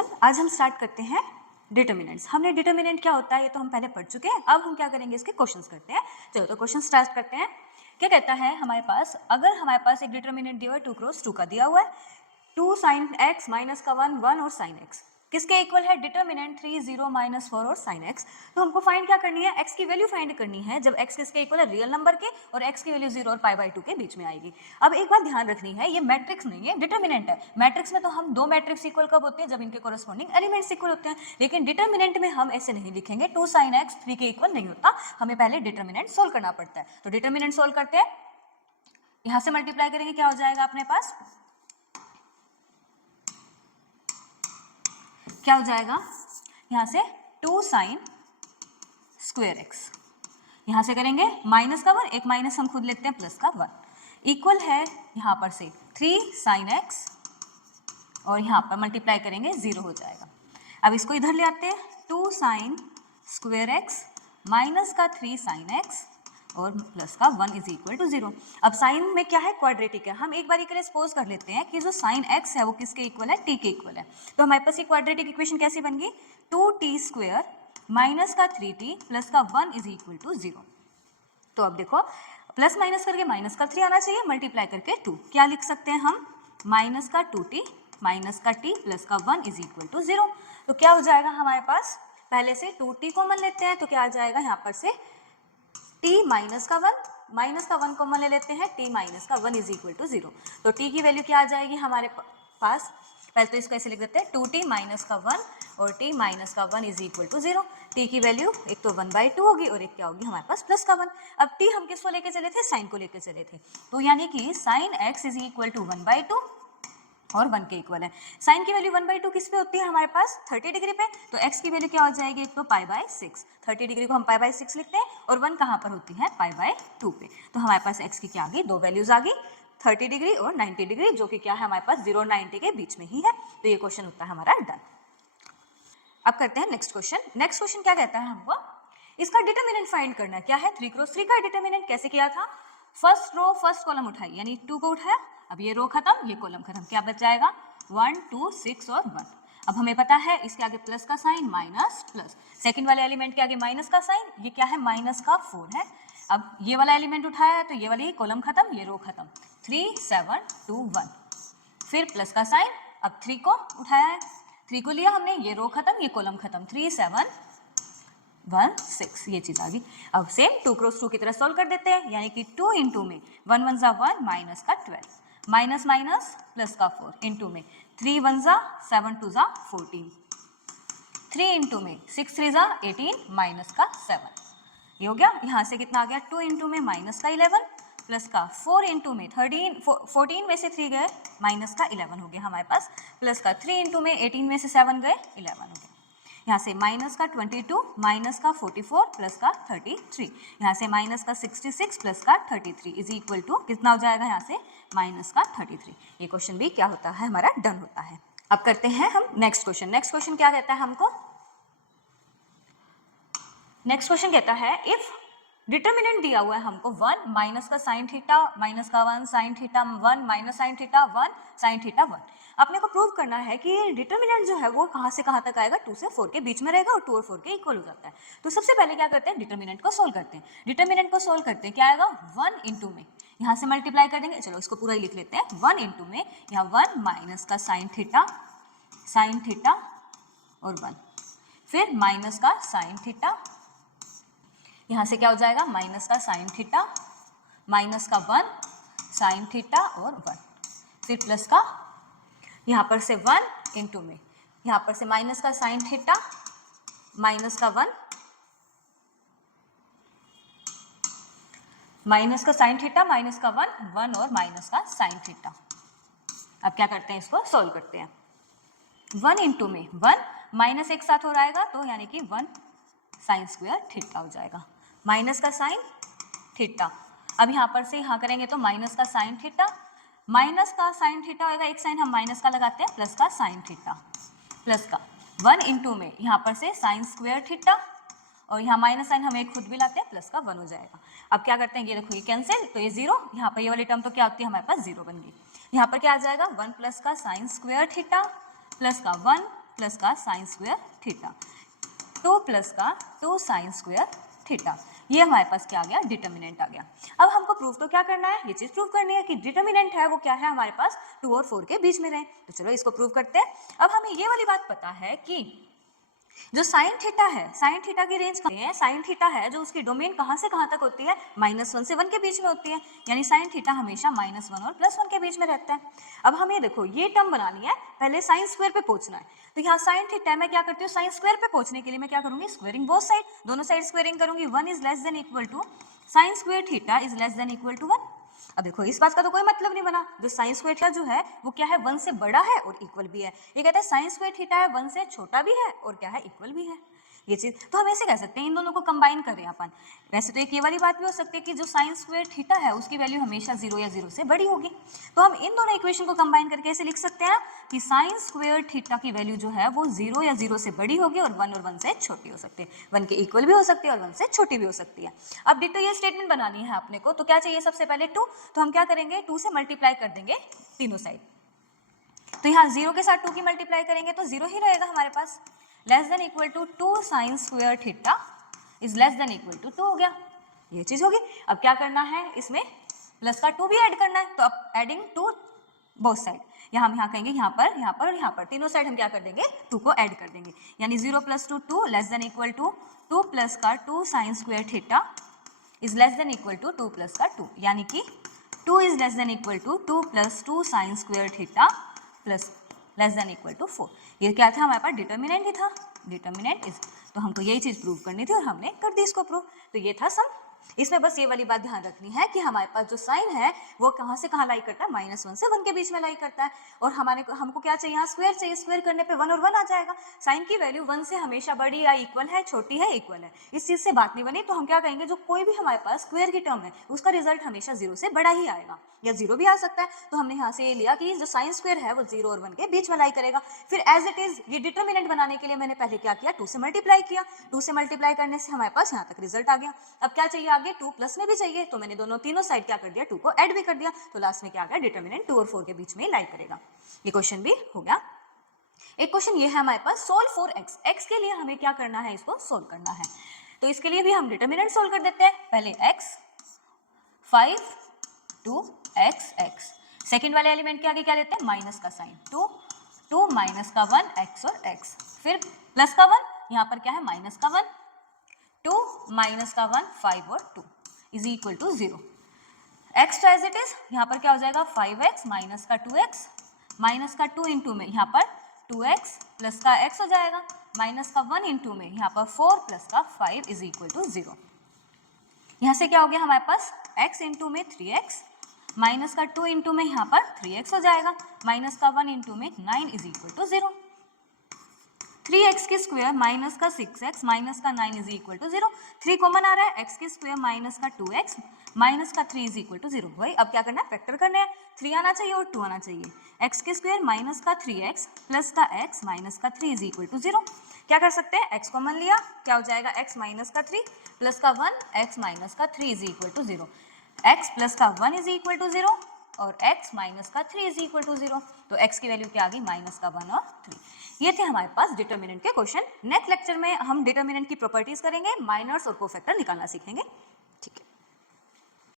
Everyone, आज हम start करते हैं डिटर्मिनेंट्स। हमने डिटर्मिनेंट क्या होता है ये तो हम पहले पढ़ चुके हैं। अब हम क्या करेंगे, इसके क्वेश्चंस करते हैं। चलो तो क्वेश्चन स्टार्ट करते हैं। क्या कहता है हमारे पास, अगर हमारे पास एक डिटर्मिनेंट दिया हुआ है 2 क्रॉस 2 का दिया हुआ है, 2 sin x माइनस का 1 1 और sin x किसके इक्वल है, डिटर्मिनेंट 3 0 माइनस 4 और sin x। तो हमको फाइंड क्या करनी है, x की वैल्यू फाइंड करनी है जब x किसके इक्वल है, रियल नंबर के, और x की वैल्यू 0 और π/2 के बीच में आएगी। अब एक बात ध्यान रखनी है, ये मैट्रिक्स नहीं है, डिटर्मिनेंट है। मैट्रिक्स में तो हम दो मैट्रिक्स इक्वल कब होते हैं, जब इनके कोरस्पॉन्डिंग एलिमेंट्स इक्वल होते हैं, लेकिन डिटर्मिनेंट में हम ऐसे नहीं लिखेंगे 2 sin x 3 के इक्वल नहीं होता, हमें पहले डिटर्मिनेंट सोल्व करना पड़ता है। तो डिटर्मिनेंट सोल्व करते हैं, यहां से मल्टीप्लाई करेंगे, क्या हो जाएगा अपने पास, क्या हो जाएगा, यहां से 2 sin स्क्वायर x, यहां से करेंगे माइनस का 1, एक माइनस हम खुद लेते हैं, प्लस का 1 इक्वल है यहां पर से 3 sin x, और यहां पर मल्टीप्लाई करेंगे 0 हो जाएगा। अब इसको इधर ले आते हैं, 2 sin स्क्वायर x माइनस का 3 sin x और प्लस का 1 इज इक्वल टू 0। अब साइन में क्या है, क्वाड्रेटिक है। हम एक बार के लिए सपोज कर लेते हैं कि जो साइन x है वो किसके इक्वल है, t के इक्वल है। तो हमारे पास ये क्वाड्रेटिक इक्वेशन कैसी बन गई, 2t स्क्वायर माइनस का 3t प्लस का 1 इज इक्वल टू 0। तो अब देखो, प्लस माइनस करके माइनस का 3 आना चाहिए, मल्टीप्लाई करके 2, क्या लिख सकते हैं हम, माइनस का 2t माइनस का t प्लस का 1 इज इक्वल टू 0। तो क्या हो जाएगा हमारे पास, पहले से 2t कॉमन लेते हैं, तो क्या आ जाएगा यहाँ पर से t माइनस का 1 कॉमन ले लेते हैं, t माइनस का 1 इज इक्वल टू 0। तो t की वैल्यू क्या आ जाएगी हमारे पास, पहले तो इसको ऐसे लिख देते हैं, 2t माइनस का 1 और t माइनस का 1 इज इक्वल टू 0। t की वैल्यू एक तो 1/2 होगी और एक क्या होगी हमारे पास, प्लस का 1। अब t हम किसको लेके चले थे, साइन को लेके चले थे, तो यानी कि sine x is equal to 1/2 और 1 के इक्वल है। साइन की वैल्यू 1/2 किस पे होती है हमारे पास, 30 डिग्री पे, तो x की वैल्यू क्या हो जाएगी, एक तो π/6, 30 डिग्री को हम π/6 लिखते हैं, और 1 कहाँ पर होती है, π/2 पे। तो हमारे पास x की क्या आ गई, दो वैल्यूज आ गई, 30 डिग्री और 90 डिग्री, जो कि क्या है हमारे पास 0 और 90 के बीच में ही है। तो ये क्वेश्चन होता है हमारा डन। अब करते हैं नेक्स्ट क्वेश्चन। नेक्स्ट क्वेश्चन क्या कहता है हमको, इसका डिटर्मिनेंट फाइंड करना है। क्या है, 3 क्रॉस 3 का डिटर्मिनेंट कैसे किया था, फर्स्ट रो फर्स्ट कॉलम उठाई, यानी 2 को उठाया, अब ये रो खत्म ये कॉलम खत्म, क्या बच जाएगा 1 2 6 और 1। अब हमें पता है इसके आगे प्लस का साइन, माइनस प्लस, सेकंड वाले एलिमेंट के आगे माइनस का साइन, ये क्या है माइनस का 4 है। अब ये वाला एलिमेंट उठाया है तो ये वाली कॉलम खत्म ये रो खत्म, 3 7 2 1, फिर प्लस का साइन, अब 3 को उठाया है, 3 को लिया हमने, ये रो खत्म ये कॉलम खत्म, 3 7 1 6, ये चीज आ गई। अब सेम 2 क्रॉस 2 की तरह सोल्व कर देते हैं, यानी कि 2 इंटू में 1 1 जा 1 माइनस का 12, माइनस माइनस प्लस का 4 इंटू में 3 1 जा 7 2 जा 14, 3 इंटू में 6 3 जा 18 माइनस का 7, ये हो गया। यहाँ से कितना आ गया, 2 इंटू में माइनस का 11 प्लस का 4 इंटू में 14 में से 3 गए माइनस का 11 हो गया हमारे पास, प्लस का 3 इंटू में 18 में से 7 गए 11 हो गया। यहाँ से माइनस का 22 माइनस का 44 प्लस का 33, यहाँ से माइनस का 66 प्लस का 33 इज इक्वल टू कितना हो जाएगा, यहाँ से माइनस का 33। ये क्वेश्चन भी क्या होता है हमारा डन होता है। अब करते हैं हम नेक्स्ट क्वेश्चन। नेक्स्ट क्वेश्चन क्या कहता है हमको, नेक्स्ट क्वेश्चन कहता है इफ डिटर्मिनेंट दिया हुआ है हमको 1 माइनस का साइन थीटा माइनस का 1 sine theta 1 minus sine theta 1 sine theta 1, अपने को प्रूव करना है कि डिटर्मिनेंट जो है वो कहाँ से कहाँ तक आएगा, 2 से 4 के बीच में रहेगा और 2 और 4 के इक्वल हो जाता है। तो सबसे पहले क्या करते हैं, डिटर्मिनेंट को सोल्व करते हैं। डिटर्मिनेंट को सोल्व करते हैं, क्या आएगा 1 इंटू में, यहाँ से मल्टीप्लाई कर देंगे, चलो इसको पूरा ही लिख लेते हैं, 1 इंटू में यहाँ 1 माइनस का साइन थीटा और 1, फिर माइनस का साइन थीटा, यहाँ से क्या हो जाएगा माइनस का साइन थीटा माइनस का 1 साइन थीटा और 1, फिर प्लस का यहाँ पर से 1 इंटू में यहाँ पर से माइनस का साइन थीटा माइनस का 1 माइनस का साइन थीटा माइनस का 1 और माइनस का साइन थीटा। अब क्या करते हैं, इसको सोल्व करते हैं। 1 इंटू में 1 माइनस एक साथ हो जाएगा, तो यानी कि 1 साइन स्क्वायर थीटा हो जाएगा, माइनस का साइन थीटा। अब यहाँ पर से यहाँ करेंगे तो माइनस का साइन थीटा होएगा, एक साइन हम माइनस का लगाते हैं, प्लस का साइन थीटा प्लस का 1 इंटू में यहाँ पर से साइन स्क्वायर थीटा, और यहाँ माइनस साइन हम एक खुद भी लाते हैं, प्लस का 1 हो जाएगा। अब क्या करते हैं, ये देखो ये कैंसिल, तो ये 0, यहाँ पर ये वाली टर्म तो क्या होती है हमारे पास 0 बन गई। यहाँ पर क्या आ जाएगा 1 प्लस का साइन स्क्वायर थीटा प्लस का 1 प्लस का साइन स्क्वायर थीटा, 2 प्लस का 2 साइन स्क्वायर थीटा, ये हमारे पास क्या आ गया, डिटर्मिनेंट आ गया। अब हमको प्रूव तो क्या करना है, ये चीज प्रूव करनी है कि डिटर्मिनेंट है वो क्या है हमारे पास 2 और 4 के बीच में रहे। तो चलो इसको प्रूव करते हैं। अब हमें ये वाली बात पता है कि जो साइन थीटा है, साइन थीटा की रेंज कहाँ है, साइन थीटा है जो उसकी डोमेन कहाँ से कहाँ तक होती है, -1 से 1 के बीच में होती है, यानी साइन थीटा हमेशा -1 और +1 के बीच में रहता है। अब हमें देखो ये टर्म बनानी है, पहले साइन स्क्वायर पे पहुंचना है। तो यहाँ साइन थीटा मैं क्या करती हूँ, साइन स्क्वायर पे पहुंचने के लिए मैं क्या करूंगी, स्क्वायरिंग बोथ साइड, दोनों साइड स्क्वायरिंग करूंगी। 1 is less than equal to sine square theta is less than equal to 1। अब देखो इस बात का तो कोई मतलब नहीं बना, जो साइन स्क्वायर थीटा जो है वो क्या है, 1 से बड़ा है और इक्वल भी है। ये कहता है साइन स्क्वायर थीटा है 1 से छोटा भी है और क्या है, इक्वल भी है। ये चीज तो हम ऐसे कह सकते हैं, इन दोनों को कंबाइन करें अपन। वैसे तो एक ये वाली बात भी हो सकती है कि जो साइन स्क्वायर थीटा है उसकी वैल्यू हमेशा 0 या 0 से बड़ी होगी। तो हम इन दोनों इक्वेशन को कंबाइन करके ऐसे लिख सकते हैं कि साइन स्क्वायर थीटा की वैल्यू जो है वो 0 या 0 से बड़ी होगी और 1 से छोटी हो सकती है, 1 के इक्वल भी हो सकती है और 1 से छोटी भी हो सकती है। अब डिटो ये स्टेटमेंट बनानी है अपने को, तो क्या चाहिए सबसे पहले 2, तो हम क्या करेंगे 2 से मल्टीप्लाई कर देंगे तीनों साइड। तो यहाँ 0 के साथ 2 की मल्टीप्लाई करेंगे तो 0 ही रहेगा हमारे पास। Less than equal to 2 sine square theta is less than equal to 2 हो गया, ये चीज होगी। अब क्या करना है, इसमें प्लस का 2 भी ऐड करना है, तो अब एडिंग टू बोथ साइड, हम यहाँ कहेंगे यहाँ पर और यहाँ पर तीनों साइड हम क्या कर देंगे 2 को ऐड कर देंगे, यानी 0 + 2 2 less than equal to 2 plus का 2 sine square theta is less than equal to 2 plus का 2, यानी कि 2 is less than equal to 2 + 2 sine square theta plus less than equal to 4। ये क्या था हमारे पास, डिटर्मिनेंट ही था, डिटर्मिनेंट इज। तो हमको यही चीज प्रूव करनी थी और हमने कर दी इसको प्रूव। तो ये था सम। इसमें बस ये वाली बात ध्यान रखनी है कि हमारे पास जो साइन है वो कहाँ से कहाँ लाई करता है, -1 से 1 के बीच में लाई करता है। और हमको क्या चाहिए, यहाँ स्क्वायर चाहिए, स्क्वायर करने पे 1 और 1 आ जाएगा। साइन की वैल्यू 1 से हमेशा बड़ी या इक्वल है, छोटी है, इक्वल है, इस चीज से बात नहीं बनी। तो हम क्या कहेंगे, जो कोई भी हमारे पास स्क्वायर की टर्म है उसका रिजल्ट हमेशा 0 से बड़ा ही आएगा, या 0 भी आ सकता है। तो हमने यहाँ से ये लिया कि जो साइन स्क्वायर है वो 0 और 1 के बीच में लाई करेगा। फिर एज इट इज ये डिटर्मिनेंट बनाने के लिए मैंने पहले क्या किया, 2 से मल्टीप्लाई किया, 2 से मल्टीप्लाई करने से हमारे पास यहाँ तक रिजल्ट आ गया। अब क्या चाहिए आगे, 2 प्लस में भी चाहिए, तो मैंने तीनों साइड क्या कर दिया, 2 को ऐड भी कर दिया। तो लास्ट में क्या आ गया, डिटर्मिनेंट 2 और 4 के बीच में लाई करेगा। ये क्वेश्चन भी हो गया। एक क्वेश्चन ये है हमारे पास, सोल्व फॉर x। x के लिए हमें क्या करना है, इसको सोल्व करना है। तो इसके लिए भी हम डिटर्मिनेंट सोल्व कर देते हैं। पहले x 5 2 x, सेकेंड वाले एलिमेंट के आगे क्या लेते हैं, माइनस का साइन, 2 माइनस का 1 x और x, फिर प्लस का 1, यहाँ पर क्या है माइनस का 1, 2 माइनस का 1 5 और 2 इज इक्वल टू 0। x तो एज इट इज, यहाँ पर क्या हो जाएगा 5x माइनस का 2x, माइनस का 2 इंटू में यहाँ पर 2x प्लस का x हो जाएगा, माइनस का 1 इंटू में यहाँ पर 4 प्लस का 5 इज इक्वल टू 0। यहाँ से क्या हो गया हमारे पास, x इंटू में 3x, माइनस का 2 इंटू में यहाँ पर 3x हो जाएगा, माइनस का 1 इंटू में 9 इज इक्वल टू 0। 3x की स्क्वायर माइनस का 6x माइनस का 9 इज इक्वल टू 0। 3 कॉमन आ रहा है, x की स्क्वायर माइनस का 2x माइनस का 3 इज इक्वल टू 0। वही अब क्या करना है, फैक्टर करना है, 3 आना चाहिए और 2 आना चाहिए। x की स्क्वायर माइनस का 3x प्लस का x माइनस का 3 इज इक्वल टू 0। क्या कर सकते हैं, x कॉमन लिया, क्या हो जाएगा x माइनस का 3 प्लस का 1 x माइनस का 3 is equal to 0। x plus का 1 इज इक्वल टू 0 और x माइनस का 3 इज इक्वल टू 0। तो x की वैल्यू क्या आ गई, माइनस का 1 और 3। ये थे हमारे पास डिटर्मिनेंट के क्वेश्चन। नेक्स्ट लेक्चर में हम डिटर्मिनेंट की प्रॉपर्टीज करेंगे, माइनर्स और कोफैक्टर निकालना सीखेंगे।